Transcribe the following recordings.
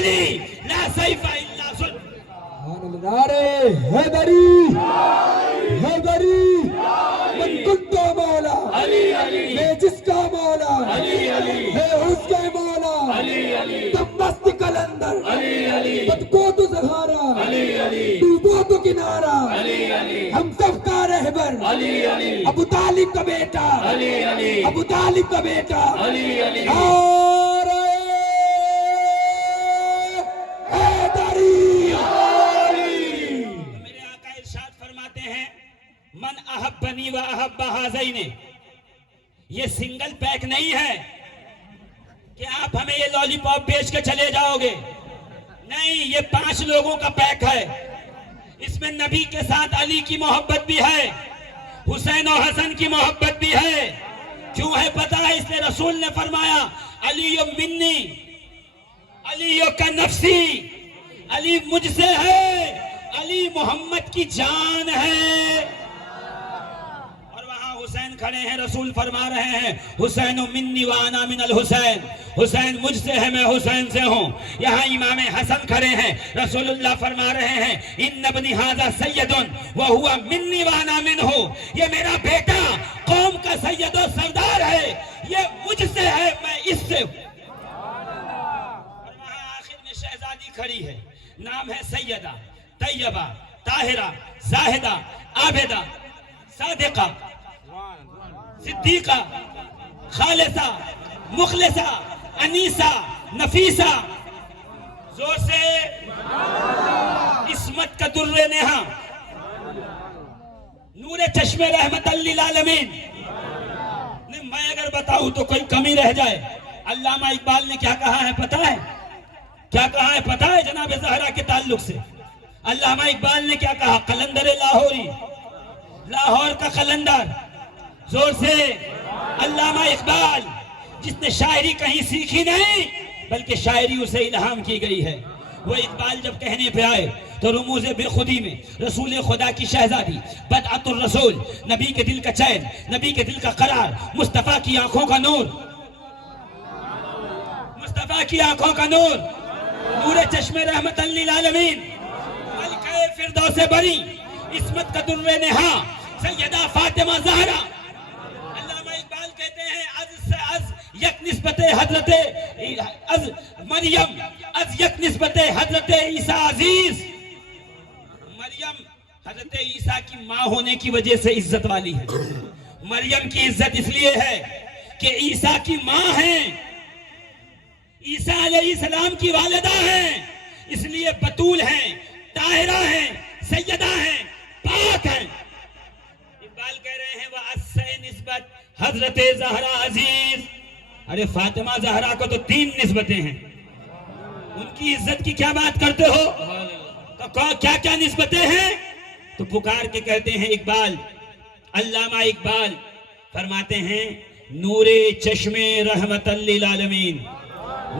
علی لا safe الا سلم. نعرے حیدری حیدری من کنت مولا علی علی میں جس کا مولا علی علی ہے اس کا مولا علی علی تم مست کلندر علی علی بد کو تو زہارا علی علی ڈوبو تو کنارا علی علی ہم سب کا رہبر علی علی ابو طالب کا بیٹا علی علی ابو طالب کا بیٹا علی علی نعرے حیدری. میرے آقا ارشاد فرماتے ہیں من احبنی و احب ہذین. یہ سنگل پیک نہیں ہے کہ آپ ہمیں یہ لالی پاپ بیچ کے چلے جاؤ گے. نہیں، یہ 5 لوگوں کا پیک ہے. اس میں نبی کے ساتھ علی کی محبت بھی ہے، حسین و حسن کی محبت بھی ہے. کیوں ہے پتہ ہے؟ اس لیے رسول نے فرمایا علی منی، علی کا نفسی، علی مجھ سے ہے، علی محمد کی جان ہے. اور وہاں حسین کھڑے ہیں، رسول فرما رہے ہیں حسین منی وانا من الحسین. حسین مجھ سے ہے، میں حسین سے ہوں. یہاں امام حسن کھڑے ہیں، رسول اللہ فرما رہے ہیں ان ابنی ھذا سید وہو منی وانا منہ. یہ میرا بیٹا قوم کا سید و سردار ہے، یہ مجھ سے ہے، میں اس سے ہوں. اور وہاں آخر میں شہزادی کھڑی ہے، نام ہے سیدہ طیبہ طاہرہ زاہدہ عابدہ صادقہ صدیقہ خالصہ مخلصہ انیسہ نفیسہ. زور سے عصمت کا در نہا، نور چشم رحمت للعالمین. میں اگر بتاؤں تو کوئی کمی رہ جائے. علامہ اقبال نے کیا کہا ہے پتہ ہے؟ کیا کہا ہے پتہ ہے جناب زہرا کے تعلق سے؟ علامہ اقبال نے کیا کہا؟ قلندر لاہوری، لاہور کا قلندر. زور سے علامہ اقبال، جس نے شاعری کہیں سیکھی نہیں بلکہ شاعری اسے الہام کی گئی ہے. وہ اقبال جب کہنے پہ آئے تو رموز بے خودی میں رسول خدا کی شہزادی، بدعت الرسول، نبی کے دل کا چین، نبی کے دل کا قرار، مصطفیٰ کی آنکھوں کا نور، مصطفیٰ کی آنکھوں کا نور، نور چشم رحمت للعالمین، ملکہ فردوس بری، عصمت کا در نہا سیدہ فاطمہ زہرا. علامہ اقبال کہتے ہیں از سے از یک نسبت حضرت از مریم، از یک نسبت حضرت عیسیٰ عزیز. مریم حضرت عیسیٰ کی ماں ہونے کی وجہ سے عزت والی ہے. مریم کی عزت اس لیے ہے کہ عیسیٰ کی ماں ہیں، عیسیٰ علیہ السلام کی والدہ ہیں، اس لیے بطول ہیں، طاہرہ ہیں، سیدہ ہیں، پاک ہیں. اقبال کہہ رہے ہیں وہ از سے نسبت حضرت زہرا عزیز. ارے فاطمہ زہرا کو تو 3 نسبتیں ہیں، ان کی عزت کی کیا بات کرتے ہو؟ تو کیا کیا نسبتیں ہیں؟ تو پکار کے کہتے ہیں اقبال، علامہ اقبال فرماتے ہیں نور چشم رحمت للعالمین.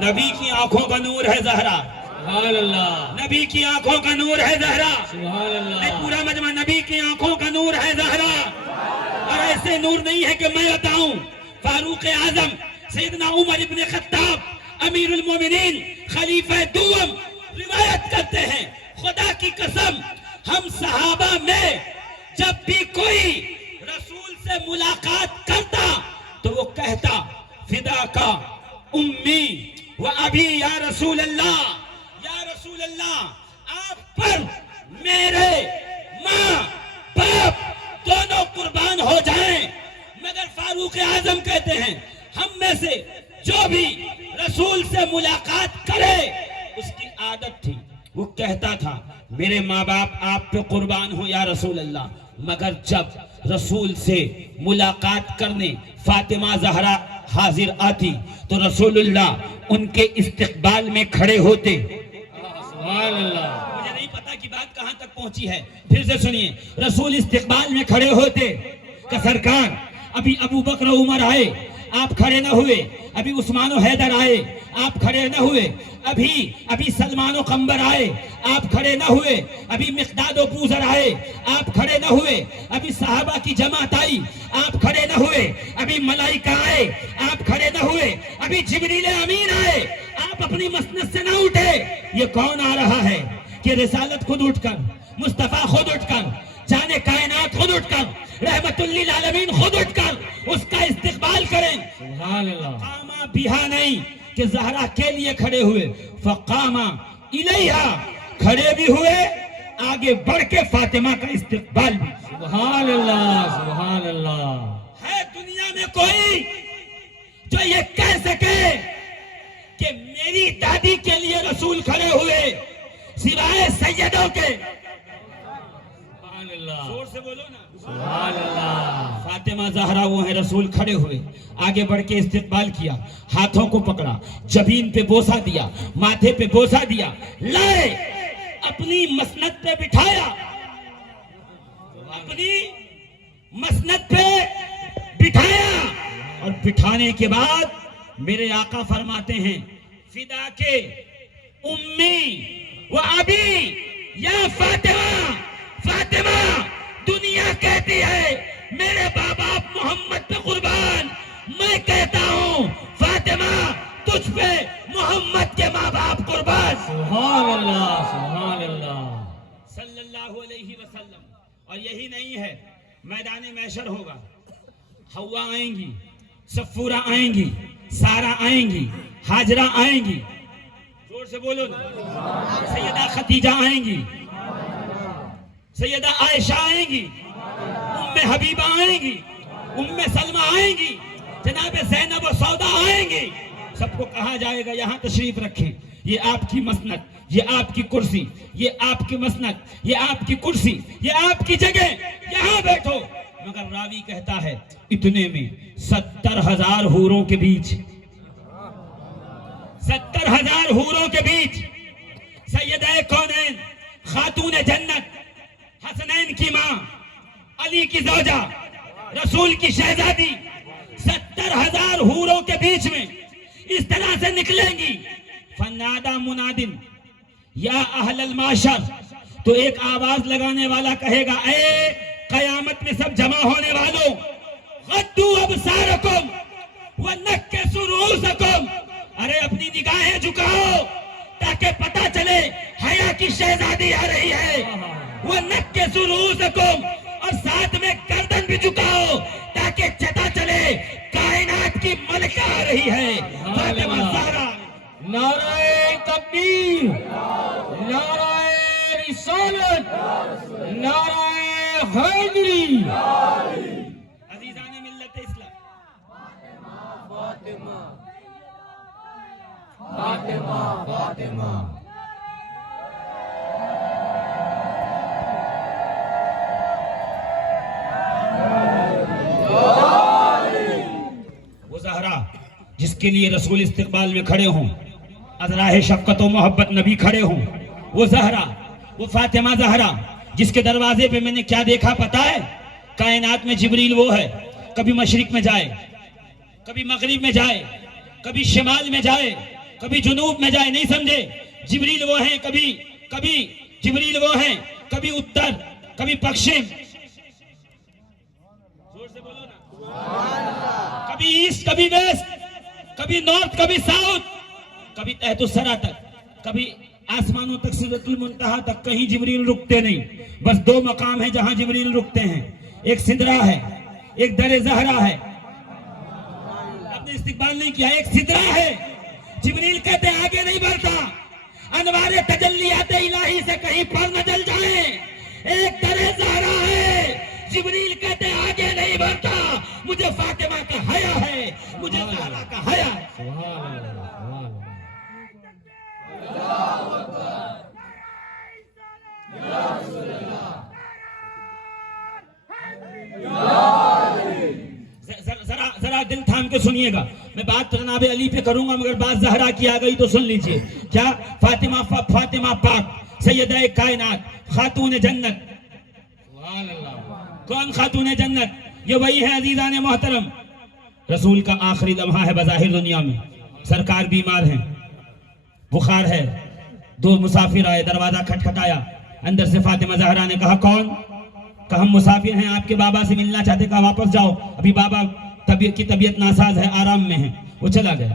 نبی کی آنکھوں کا نور ہے زہرا، سبحان اللہ، نبی کی آنکھوں کا نور ہے زہرا. سبحان اللہ. پورا مجمع نبی کی آنکھوں کا نور ہے زہرا. اور ایسے نور نہیں ہے کہ میں بتاؤں. فاروق اعظم سیدنا عمر ابن خطاب امیر المومنین خلیفہ دوم روایت کرتے ہیں خدا کی قسم ہم صحابہ میں جب بھی کوئی رسول سے ملاقات کرتا تو وہ کہتا فدا کا امی و ابی یا رسول اللہ، یا رسول اللہ آپ پر میرے ماں باپ دونوں قربان ہو جائیں. مگر فاروق اعظم کہتے ہیں ہم میں سے جو بھی رسول سے ملاقات کرے اس کی عادت تھی وہ کہتا تھا میرے ماں باپ آپ پہ قربان ہو یا رسول اللہ. مگر جب رسول سے ملاقات کرنے فاطمہ زہرا حاضر آتی تو رسول اللہ ان کے استقبال میں کھڑے ہوتے. سبحان اللہ. مجھے نہیں پتا کہ بات کہاں تک پہنچی ہے، پھر سے سنیے. رسول استقبال میں کھڑے ہوتے کہ سرکار ابھی ابو بکر و عمر آئے آپ کھڑے نہ ہوئے، ابھی عثمان و حیدر آئے آپ کھڑے نہ ہوئے، ابھی سلمان و قمبر آئے آپ کھڑے نہ ہوئے، ابھی مقداد و بوذر آئے آپ کھڑے نہ ہوئے، ابھی صحابہ کی جماعت آئی آپ کھڑے نہ ہوئے، ابھی ملائکہ آئے آپ کھڑے نہ ہوئے، ابھی جبریل امین آئے آپ اپنی مسند سے نہ اٹھے. یہ کون آ رہا ہے کہ رسالت خود اٹھ کر، مصطفیٰ خود اٹھ کر، جانے کائنات خود اٹھ کر، رحمت للعالمین خود اٹھ کر اس کا استقبال کریں. سبحان اللہ. قاما بیہا نہیں کہ زہرا کے لیے کھڑے ہوئے، فقاما الیہا، کھڑے بھی ہوئے، آگے بڑھ کے فاطمہ کا استقبال بھی. سبحان اللہ. سبحان اللہ. ہے دنیا میں کوئی جو یہ کہہ سکے کہ میری دادی کے لیے رسول کھڑے ہوئے سوائے سیدوں کے؟ سبحان اللہ. زور سے بولو نا. سبحان اللہ. فاطمہ زہرا وہ ہیں، رسول کھڑے ہوئے، آگے بڑھ کے استقبال کیا، ہاتھوں کو پکڑا، جبین پہ بوسہ دیا، ماتھے پہ بوسہ دیا، لائے اپنی مسند پہ بٹھایا، اپنی مسند پہ بٹھایا، اور بٹھانے کے بعد میرے آقا فرماتے ہیں فدا کے امی و ابی یا فاطمہ، فاطمہ دنیا کہتی ہے میرے باپ محمد پہ قربان، میں کہتا ہوں فاطمہ تجھ پہ محمد کے ماں باپ قربان. سبحان اللہ. سبحان اللہ. صلی اللہ علیہ وسلم. اور یہی نہیں ہے، میدان محشر ہوگا، حوا آئیں گی، صفورہ آئیں گی، سارہ آئیں گی، حاجرہ آئیں گی، زور سے بولو نا، سیدہ خدیجہ آئیں گی، سیدہ عائشہ آئیں گی، ام حبیبہ آئیں گی، ام سلمہ آئیں گی، جناب زینب و سودا آئیں گی. سب کو کہا جائے گا یہاں تشریف رکھیں، یہ آپ کی مسند، یہ آپ کی کرسی، یہ آپ کی مسند، یہ آپ کی کرسی، یہ آپ کی جگہ، یہاں بیٹھو. مگر راوی کہتا ہے اتنے میں 70,000 حوروں کے بیچ، 70,000 حوروں کے بیچ سیدہ کونین، خاتون جنت، حسنین کی ماں، علی کی زوجہ، رسول کی شہزادی، 70,000 حوروں کے بیچ میں اس طرح سے نکلیں گی. فنادا منادن یا اہل الماشر، تو ایک آواز لگانے والا کہے گا اے قیامت میں سب جمع ہونے والوں، غدو ابصارکم ونکسوا رؤوسکم، ارے اپنی نگاہیں جھکاؤ تاکہ پتہ چلے حیا کی شہزادی آ رہی ہے، ونکسوا رؤوسکم، اور ساتھ میں گردن بھی جھکاؤ تاکہ پتہ چلے کائنات کی ملکہ آ رہی ہے فاطمہ زہرا. نعرہ تکبیر، نعرہ رسالت، نعرہ حیدری. عزیزان ملت اسلام، وہ زہرا جس کے لیے رسول استقبال میں کھڑے ہوں، ازراہ شفقت و محبت نبی کھڑے ہوں، وہ زہرا، وہ فاطمہ زہرا جس کے دروازے پہ میں نے کیا دیکھا پتا ہے؟ کائنات میں جبریل وہ ہے، کبھی مشرق میں جائے، کبھی مغرب میں جائے، کبھی شمال میں جائے، کبھی جنوب میں جائے، نہیں سمجھے؟ جبریل وہ ہیں، کبھی جبریل وہ ہیں، کبھی اتر، کبھی پشچم، زور سے بولو نا، کبھی ایسٹ، کبھی ویسٹ، کبھی نارتھ، کبھی ساؤتھ، کبھی تحت الثری تک، کبھی آسمانوں تک، سدرۃ المنتہا تک، کہیں جبریل رکتے نہیں. بس 2 مقام ہیں جہاں جبریل رکتے ہیں، ایک سدرہ ہے، ایک در زہرا ہے. آپ نے استقبال نہیں کیا، ایک سدرہ ہے، جبریل کہتے ہیں آگے نہیں بڑھتا، انوار تجلیات الہی سے کہیں پر نہ جل جائیں. ایک در زہرا ہے، جبریل کہتے ہیں آگے نہیں بڑھتا، مجھے فاطمہ کا حیا ہے، مجھے زہرا کا حیا ہے. سبحان اللہ. سبحان ذرا دل تھام کے سنیے گا، میں بات جناب علی پہ کروں گا مگر بات زہرا کی آ گئی تو سن لیجئے. کیا فاطمہ پاک سیدہ کائنات، خاتون جنت. اللہ. کون خاتون جنت؟ یہ وہی ہے عزیزان محترم، رسول کا آخری لمحہ ہے بظاہر دنیا میں، سرکار بیمار ہیں، بخار ہے، 2 مسافر آئے، دروازہ کھٹکھٹایا، اندر سے فاطمہ زہرا نے کہا کون؟ کہا ہم مسافر ہیں، آپ کے بابا سے ملنا چاہتے. کہا واپس جاؤ، ابھی بابا کی طبیعت ناساز ہے، آرام میں ہے. وہ چلا گیا.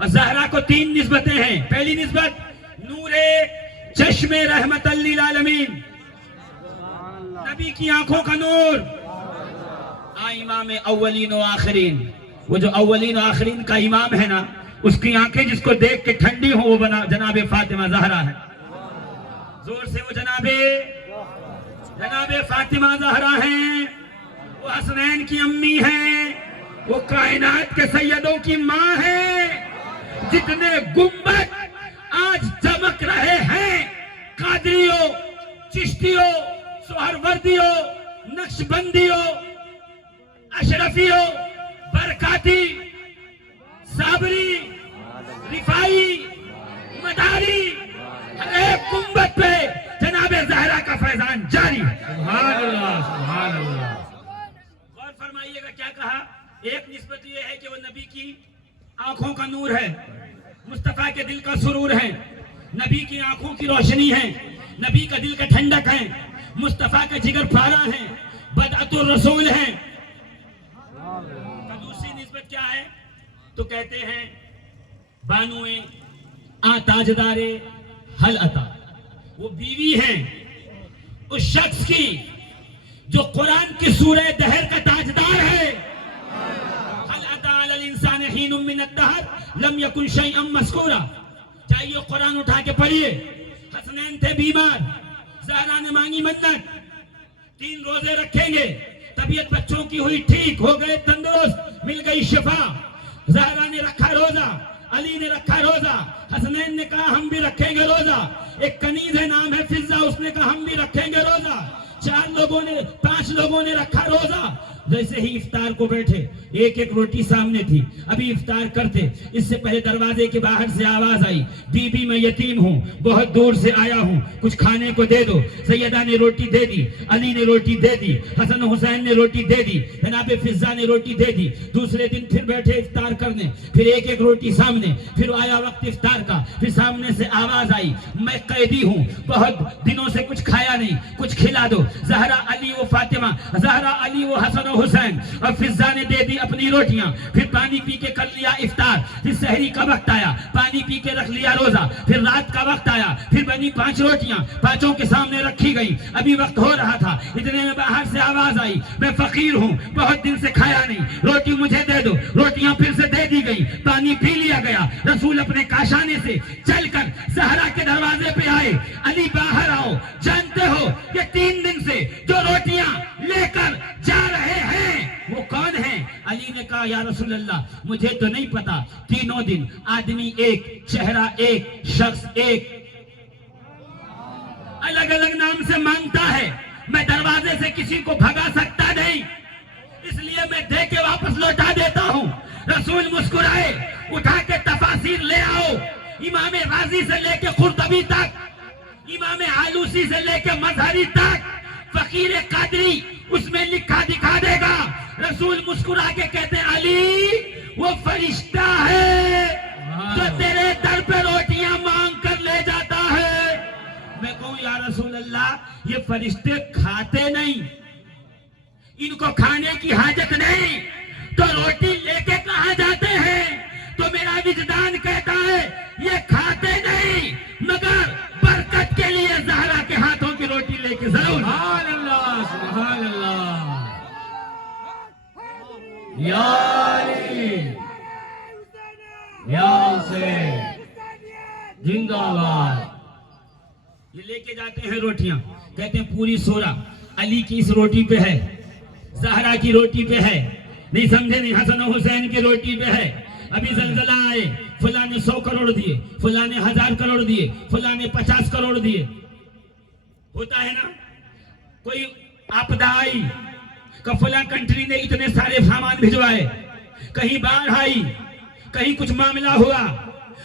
اور زہرا کو 3 نسبتیں ہیں. پہلی نسبت نور چشم رحمت للعالمین، نبی کی آنکھوں کا نور. امام اولین و آخرین، وہ جو اولین و آخرین کا امام ہے نا، اس کی آنکھیں جس کو دیکھ کے ٹھنڈی ہوں وہ جناب فاطمہ زہرا ہے. زور سے وہ جناب فاطمہ زہرا ہیں. وہ حسنین کی امی ہیں، وہ کائنات کے سیدوں کی ماں ہیں. جتنے گنبد آج چمک رہے ہیں، قادریوں، چشتیوں، سہروردیوں، نقشبندیوں، اشرفیوں، برکاتی، صابری، رفائی، مداری، ہر ایک گنبد پہ جناب زہرا کا فیضان جاری ہے. سبحان اللہ سبحان اللہ. غور فرمائیے گا کیا کہا. ایک نسبت یہ ہے کہ وہ نبی کی آنکھوں کا نور ہے، مصطفیٰ کے دل کا سرور ہے، نبی کی آنکھوں کی روشنی ہے، نبی کا دل کا ٹھنڈک ہے، مصطفیٰ کا جگر پھارا ہے، بدعت الرسول ہے. دوسری نسبت کیا ہے تو کہتے ہیں بانوئے تاجدارے حل عطا. وہ بیوی ہیں اس شخص کی جو قرآن کی سورہ دہر کا تاجدار ہے. حل عطا علی الانسان حین من الدہر لم یکن شیئا مذکورا. چاہیے قرآن اٹھا کے پڑھیے. حسنین تھے بیمار، زہرا نے مانگی منت، 3 روزے رکھیں گے، طبیعت بچوں کی ہوئی ٹھیک، ہو گئے تندرست، مل گئی شفا. زہرا نے رکھا روزہ، علی نے رکھا روزہ، حسنین نے کہا ہم بھی رکھیں گے روزہ. ایک کنیز ہے نام ہے فضہ، اس نے کہا ہم بھی رکھیں گے روزہ. 5 لوگوں نے رکھا روزہ. جیسے ہی افطار کو بیٹھے، ایک روٹی سامنے تھی، ابھی افطار کرتے، اس سے پہلے دروازے کے باہر سے آواز آئی، بی بی میں یتیم ہوں، بہت دور سے آیا ہوں، کچھ کھانے کو دے دو. سیدہ نے روٹی دے دی، علی نے روٹی دے دی، حسن حسین نے روٹی دے دی، جناب فضہ نے روٹی دے دی. دوسرے دن پھر بیٹھے افطار کرنے، پھر ایک روٹی سامنے، پھر آیا وقت افطار کا، پھر سامنے سے آواز آئی، میں قیدی ہوں، بہت دنوں سے کچھ کھایا نہیں، کچھ کھلا دو. زہرا علی و فاطمہ، زہرا علی و حسن و حسین، اور فضہ نے دے دی اپنی روٹیاں. پھر پانی پی کے کر لیا افطار. پھر سحری کا وقت آیا، پانی پی کے رکھ لیا روزہ. پھر رات کا وقت آیا، پھر بنی 5 روٹیاں، 5 کے سامنے رکھی گئی. ابھی وقت ہو رہا تھا، اتنے میں باہر سے آواز آئی، میں فقیر ہوں، بہت دن سے کھایا نہیں، روٹی مجھے دے دو. روٹیاں پھر سے دے دی گئی، پانی پی لیا گیا. رسول اپنے کاشانے سے چل کر زہرا کے دروازے پہ آئے. علی باہر آؤ، جانتے ہو کہ 3 دن سے جو روٹیاں لے کر جا رہے ہیں وہ کون ہیں؟ علی نے کہا یا رسول اللہ مجھے تو نہیں پتا. 3 دن آدمی ایک، چہرہ ایک، شخص ایک، الگ الگ نام سے مانگتا ہے. میں دروازے سے کسی کو بھگا سکتا نہیں، اس لیے میں دے کے واپس لوٹا دیتا ہوں. رسول مسکرائے، اٹھا کے تفاسیر لے آؤ. امام رازی سے لے کے قرطبی تک، امام آلوسی سے لے کے مظہری تک، فقیر قادری اس میں لکھا دکھا دے گا. رسول مسکرا کے کہتے ہیں علی وہ فرشتہ ہے جو تیرے در پہ روٹیاں مانگ کر لے جاتا ہے. میں کہوں یا رسول اللہ یہ فرشتے کھاتے نہیں، ان کو کھانے کی حاجت نہیں، تو روٹی لے کے کہاں جاتے ہیں؟ تو میرا وجدان کہتا ہے یہ کھاتے نہیں مگر برکت کے لیے زہرا کے ہاتھوں کی روٹی لے کے ضرور. سبحان اللہ سبحان اللہ. یا علی یا حسین زندہ باد. یہ لے کے جاتے ہیں روٹیاں، کہتے ہیں پوری سورہ علی کی اس روٹی پہ ہے، زہرا کی روٹی پہ ہے. نہیں سمجھے نہیں، حسن و حسین کی روٹی پہ ہے. ابھی زلزلہ آئے، فلاں نے 100 کروڑ دیے، فلاں نے 1000 کروڑ دیے، فلاں نے 50 کروڑ دیے. ہوتا ہے نا، کوئی آپدہ آئی کہ فلاں کنٹری نے اتنے سارے سامان بھجوائے، کہیں باڑھ آئی، کہیں کچھ معاملہ ہوا،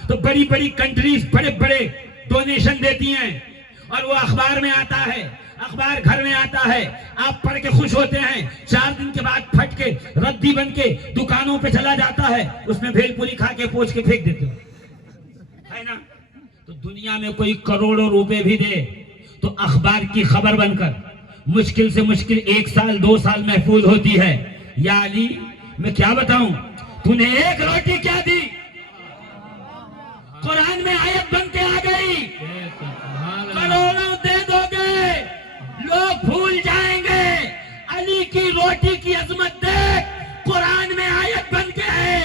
تو بڑی بڑی کنٹریز بڑے بڑے ڈونیشن دیتی ہیں اور وہ اخبار میں آتا ہے، اخبار گھر میں آتا ہے، آپ پڑھ کے خوش ہوتے ہیں. 4 دن کے بعد پھٹ کے ردی بن کے دکانوں پہ چلا جاتا ہے، اس میں بھیل پوری کھا کے پوچھ کے پھینک دیتے ہے نا. تو دنیا میں کوئی کروڑوں روپے بھی دے تو اخبار کی خبر بن کر مشکل سے مشکل 1 سال 2 سال محفوظ ہوتی ہے. یا علی میں کیا بتاؤں، تو نے ایک روٹی کیا دی، قرآن میں آیت بن کے آ گئی، سبحان اللہ کروڑوں دے دو گے لوگ بھول جائیں گے علی کی روٹی کی عظمت دیکھ، قرآن میں آیت بن کے ہے،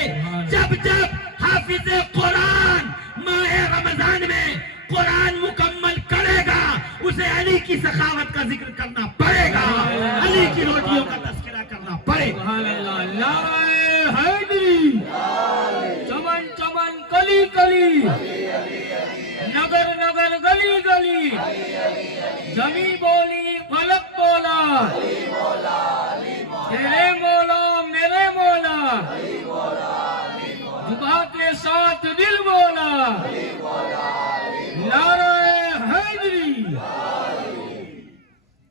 جب جب حافظ قرآن ماہ رمضان میں قرآن مکمل کرے گا اسے علی کی سخاوت کا ذکر کرنا پڑے گا، علی کی روٹیوں کا تذکرہ کرنا پڑے گا۔ سبحان اللہ نعرہ حیدری، چمن چمن گلی گلی، نگر نگر گلی گلی، جمی بولی ملک بولا، تیرے مولا میرے مولا، جبہ کے ساتھ دل بولا، نعرہ حیدری۔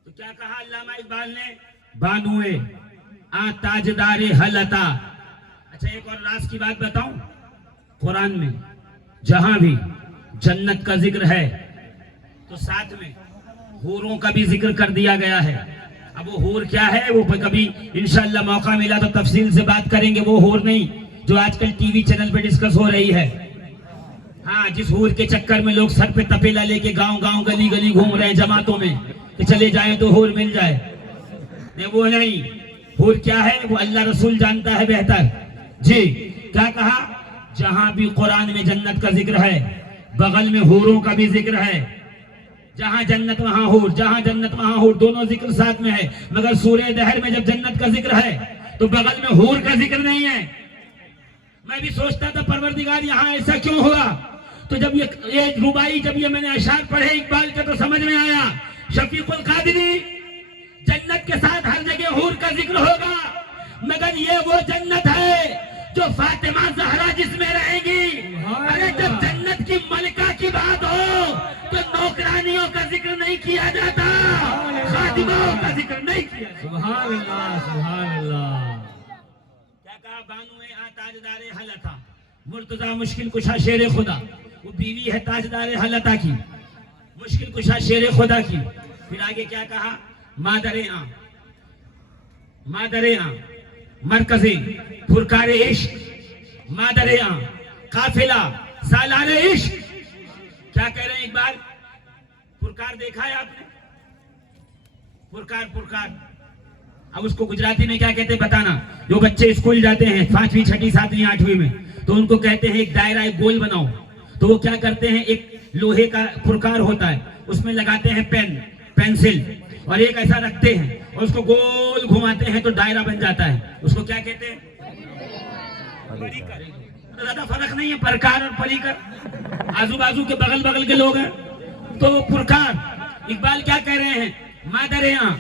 تو کیا کہا علامہ اقبال نے؟ بانوئے آ تاجدار حلتا۔ اچھا ایک اور راز کی بات بتاؤں، قرآن میں جہاں بھی جنت کا ذکر ہے تو ساتھ میں حوروں کا بھی ذکر کر دیا گیا ہے۔ اب وہ حور کیا ہے وہ کبھی انشاءاللہ موقع ملا تو تفصیل سے بات کریں گے۔ وہ حور نہیں جو آج کل ٹی وی چینل پہ ڈسکس ہو رہی ہے، ہاں جس حور کے چکر میں لوگ سر پہ تپیلا لے کے گاؤں گاؤں گلی گلی گھوم رہے ہیں جماعتوں میں کہ چلے جائیں تو حور مل جائے، نہیں وہ نہیں۔ حور کیا ہے وہ اللہ رسول جانتا ہے بہتر۔ جی کیا کہا؟ جہاں بھی قرآن میں جنت کا ذکر ہے بغل میں حوروں کا بھی ذکر ہے، جہاں جنت وہاں حور، جہاں جنت وہاں حور، دونوں ذکر ساتھ میں ہے۔ مگر سورہ دہر میں جب جنت کا ذکر ہے تو بغل میں حور کا ذکر نہیں ہے۔ میں بھی سوچتا تھا پروردگار یہاں ایسا کیوں ہوا، تو جب یہ ربائی جب یہ میں نے اشعار پڑھے اقبال کے تو سمجھ میں آیا۔ شفیق القادری، جنت کے ساتھ ہر جگہ حور کا ذکر ہوگا مگر یہ وہ جنت ہے جو فاطمہ زہرا جس میں رہیں گی۔ ارے جب جنت کی ملکہ کی بات ہو تو نوکرانیوں کا ذکر نہیں کیا جاتا، خادموں کا ذکر نہیں کیا جاتا۔ سبحان اللہ سبحان اللہ۔ کیا کہا؟ بانوئے آ تاجدار حلتا، مرتضی مشکل کشا شیر خدا، وہ بیوی ہے تاجدار حلتا کی، مشکل کشا شیر خدا کی۔ پھر آگے کیا کہا؟ مادر آں، مادر آں مرکز پرکار عشق، مادر آں قافلہ سالار عشق۔ کیا کہہ رہے ہیں اقبال؟ پرکار دیکھا ہے آپ نے؟ پرکار پرکار، اب اس کو گجراتی میں کیا کہتے ہیں بتانا؟ جو بچے اسکول جاتے ہیں 5ویں 6ٹھی 7ویں 8ویں میں تو ان کو کہتے ہیں ایک دائرہ ایک گول بناؤ، تو وہ کیا کرتے ہیں ایک لوہے کا پرکار ہوتا ہے اس میں لگاتے ہیں پین پینسل اور ایک ایسا رکھتے ہیں اور اس کو گول گھماتے ہیں تو دائرہ بن جاتا ہے، اس کو کیا کہتے ہیں؟ پریکر۔ زیادہ فرق نہیں ہے پرکار اور پریکر، آزو بازو کے بغل بغل کے لوگ ہیں تو پرکار۔ اقبال کیا کہہ رہے ہیں؟ مادر آں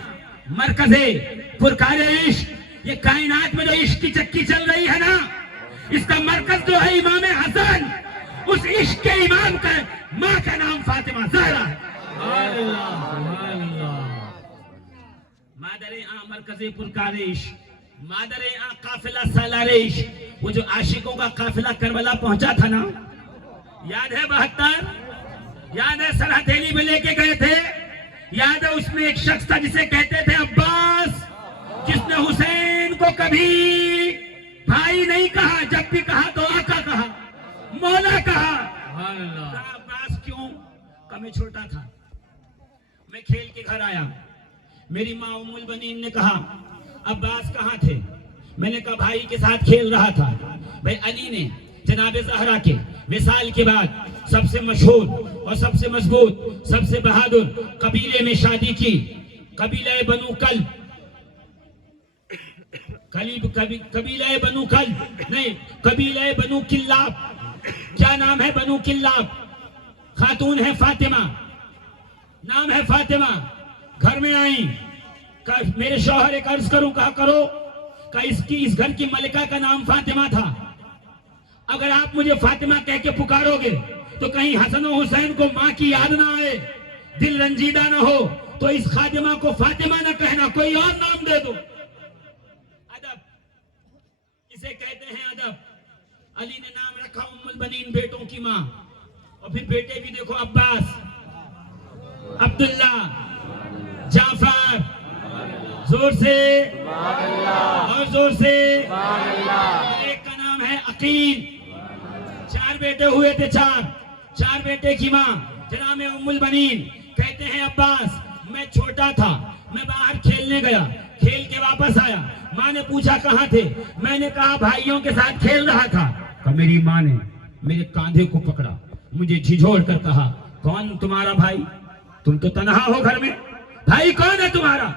مرکز پرکار عشق، یہ کائنات میں جو عشق کی چکی چل رہی ہے نا اس کا مرکز جو ہے امام حسن، اس عشق کے امام کا ماں کا نام فاطمہ زہرا ہے۔ سبحان اللہ سبحان اللہ۔ مادر آں مرکز پرکار عشق، مادر آں قافلہ سالار عشق۔ وہ جو عاشقوں کا قافلہ کربلا پہنچا تھا نا، یاد ہے 72؟ یاد ہے سر ہتھیلی میں لے کے گئے تھے؟ یاد ہے اس میں ایک شخص تھا جسے کہتے تھے عباس، جس نے حسین کو کبھی بھائی نہیں کہا، جب بھی کہا تو آقا کہا، مولا کہا۔ سبحان اللہ۔ عباس کیوں؟ کہ میں چھوٹا تھا، میں کھیل کے گھر آیا، میری ماں ام البنین نے کہا عباس کہاں تھے؟ میں نے کہا بھائی کے ساتھ کھیل رہا تھا۔ بھائی علی نے جناب زہرا کے وصال کے بعد سب سے مشہور اور سب سے مضبوط سب سے بہادر قبیلے میں شادی کی، قبیلہ بنو کلب، قبیلہ بنو کلب نہیں، قبیلہ بنو کلاب۔ کیا نام ہے؟ بنو کلاب۔ خاتون ہے فاطمہ، نام ہے فاطمہ۔ گھر میں آئیں، میرے شوہر ایک عرض کروں، کہا کرو کہ اس گھر کی ملکہ کا نام فاطمہ تھا، اگر آپ مجھے فاطمہ کہہ کے پکارو گے تو کہیں حسن و حسین کو ماں کی یاد نہ آئے، دل رنجیدہ نہ ہو، تو اس خادمہ کو فاطمہ نہ کہنا، کوئی اور نام دے دو۔ ادب، اسے کہتے ہیں ادب۔ علی نے نام رکھا ام البنین، بیٹوں کی ماں، اور پھر بیٹے بھی دیکھو، عباس، عبداللہ، جعفر، زور سے اور زور سے۔ ایک کا نام ہے عقیل، 4 بیٹے ہوئے تھے، 4، 4 بیٹے کی ماں جناب ام البنین کہتے ہیں عباس میں چھوٹا تھا، میں باہر کھیلنے گیا، کھیل کے واپس آیا، ماں نے پوچھا کہاں تھے، میں نے کہا بھائیوں کے ساتھ کھیل رہا تھا۔ میری ماں نے میرے کاندھے کو پکڑا، مجھے جھنجھوڑ کر کہا کون تمہارا بھائی؟ تم تو تنہا ہو گھر میں، بھائی کون ہے تمہارا؟